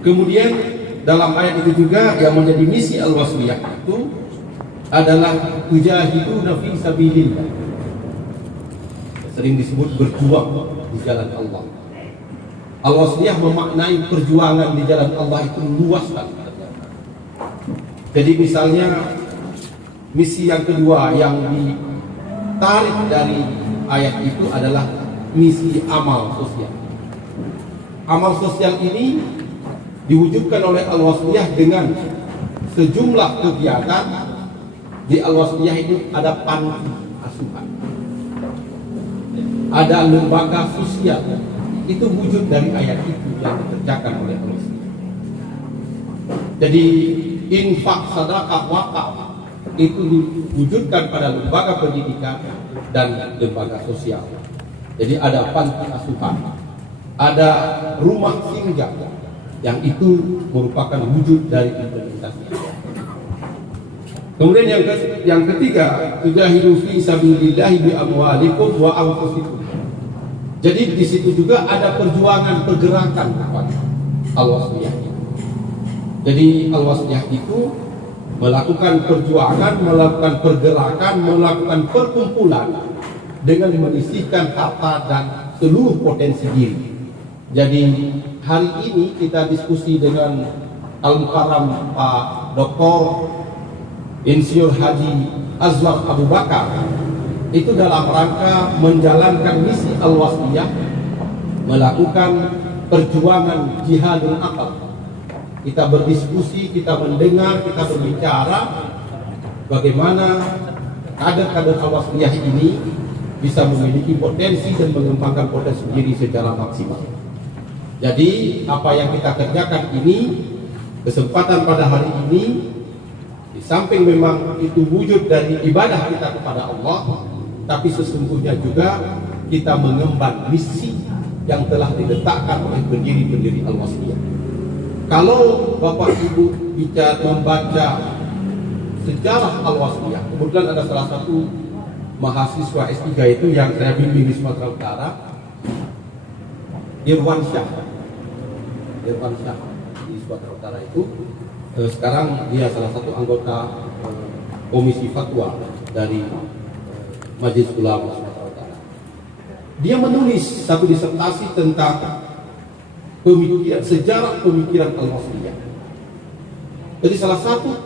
Kemudian dalam ayat itu juga yang menjadi misi al-wasliyah itu adalah tujahiduna fi sabilillah. Sering disebut berjuang di jalan Allah. Al-wasliyah memaknai perjuangan di jalan Allah itu luas sekali. Jadi misalnya misi yang kedua yang ditarik dari ayat itu adalah misi amal sosial. Amal sosial ini diwujudkan oleh Al-Wasliyah dengan sejumlah kegiatan. Di Al-Wasliyah itu ada panti asuhan, ada lembaga sosial. Itu wujud dari ayat itu yang dikerjakan oleh Al-Wasliyah. Jadi infak, sedekah, wakaf itu diwujudkan pada lembaga pendidikan dan lembaga sosial. Jadi ada panti asuhan, ada rumah singgah, yang itu merupakan wujud dari implementasi. Kemudian yang ketiga, tujahidu fi sabilillahi bi amwalikum wa anfusikum. Jadi di situ juga ada perjuangan, pergerakan kepada Al-Wasliyah. Jadi Al-Wasliyah itu melakukan perjuangan, melakukan pergerakan, melakukan perkumpulan dengan menyisihkan harta dan seluruh potensi diri. Jadi hari ini kita diskusi dengan Al-Mukarram Pak Dr. Insinyur Haji Azwar Abu Bakar itu dalam rangka menjalankan misi Al-Wasliyah, melakukan perjuangan jihadul akal. Kita berdiskusi, kita mendengar, kita berbicara bagaimana kader-kader Al-Wasliyah ini bisa memiliki potensi dan mengembangkan potensi diri secara maksimal. Jadi apa yang kita kerjakan ini, kesempatan pada hari ini, di samping memang itu wujud dari ibadah kita kepada Allah, tapi sesungguhnya juga kita mengemban misi yang telah diletakkan oleh pendiri-pendiri Al-Wasliyah. Kalau Bapak Ibu bicara membaca sejarah Al-Wasliyah, kebetulan ada salah satu mahasiswa S3 itu yang saya bimbing di Sumatera Utara, Irwan Syah di Sumatera Utara itu sekarang dia salah satu anggota komisi fatwa dari Majelis Ulama Sumatera Utara. Dia menulis satu disertasi tentang sejarah pemikiran Al-Wasliyah. Jadi salah satu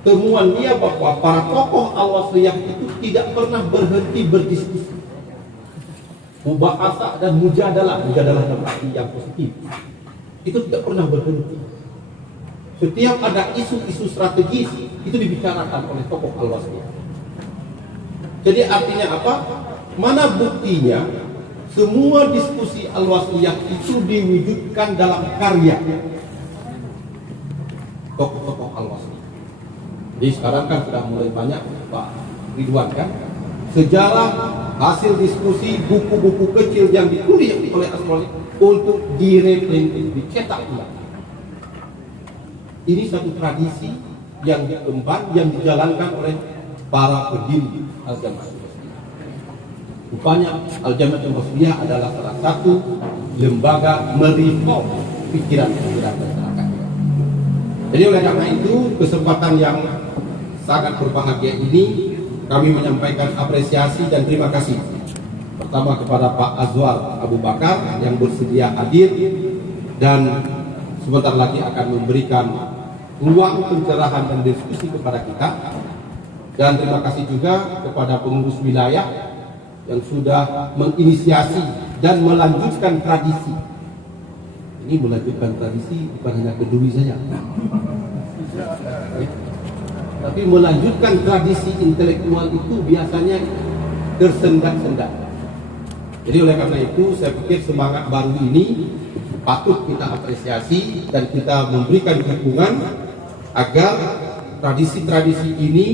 temuan dia bahwa para tokoh Al-Wasliyah itu tidak pernah berhenti berdiskusi, mubahasa dan mujadalah dalam arti yang positif. Itu tidak pernah berhenti. Setiap ada isu-isu strategis itu dibicarakan oleh tokoh Al-Wasliyah. Jadi artinya apa? Mana buktinya semua diskusi Al-Wasliyah itu diwujudkan dalam karya tokoh-tokoh Al-Wasliyah. Jadi sekarang kan sudah mulai banyak Pak Ridwan kan, sejarah hasil diskusi buku-buku kecil yang ditulis oleh Al-Wasliyah untuk direprint, dicetak ulang. Ini satu tradisi yang diemban, yang dijalankan oleh para pendiri Al-Jamaah Al-Wasliyah. Rupanya Al-Jamaah Al-Wasliyah adalah salah satu lembaga mereform pikiran-pikiran masyarakat. Jadi oleh karena itu, kesempatan yang sangat berbahagia ini kami menyampaikan apresiasi dan terima kasih pertama kepada Pak Azwar Abu Bakar yang bersedia hadir dan sebentar lagi akan memberikan ruang pencerahan dan diskusi kepada kita, dan terima kasih juga kepada pengurus wilayah yang sudah menginisiasi dan melanjutkan tradisi. Ini melanjutkan tradisi bukan hanya keduri saja, tapi melanjutkan tradisi intelektual itu biasanya tersendat-sendat. Jadi oleh karena itu saya pikir semangat baru ini patut kita apresiasi dan kita memberikan dukungan agar tradisi-tradisi ini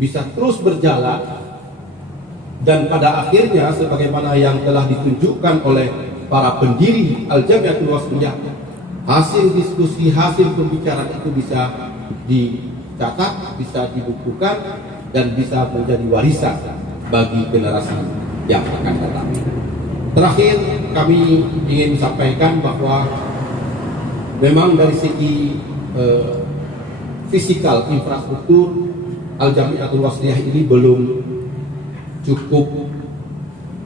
bisa terus berjalan, dan pada akhirnya sebagaimana yang telah ditunjukkan oleh para pendiri Al-Jamiatul Wasliyah, hasil diskusi, hasil pembicaraan itu bisa dicatat, bisa dibukukan, dan bisa menjadi warisan bagi generasi yang akan datang. Terakhir, kami ingin sampaikan bahwa Memang dari segi fisikal infrastruktur Al-Jamiatul Wasliyah ini belum cukup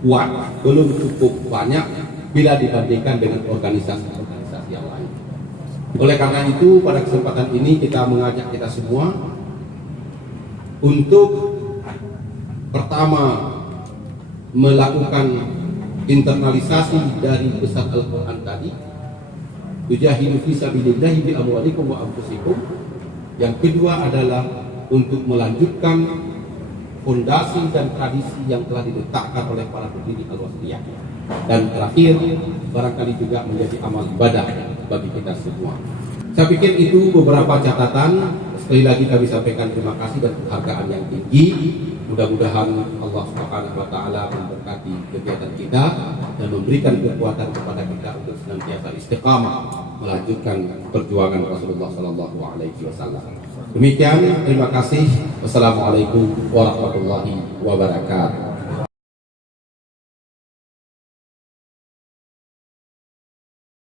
kuat, belum cukup banyak bila dibandingkan dengan organisasi-organisasi yang lain. Oleh karena itu, pada kesempatan ini kita mengajak kita semua untuk pertama melakukan internalisasi dari pesan Al-Quran tadi, tujahidu fi sabilillahi bi amwalikum wa anfusikum. Yang kedua adalah untuk melanjutkan fondasi dan tradisi yang telah diletakkan oleh para pendiri Al-Wasliyah. Dan terakhir, barangkali juga menjadi amal ibadah bagi kita semua. Saya pikir itu beberapa catatan. Sekali lagi kami sampaikan terima kasih dan penghargaan yang tinggi. Mudah-mudahan Allah Subhanahu wa taala memberkati kegiatan kita dan memberikan kekuatan kepada kita untuk senantiasa istiqamah melanjutkan perjuangan Rasulullah sallallahu alaihi wasallam. Demikian, terima kasih. Wassalamualaikum warahmatullahi wabarakatuh.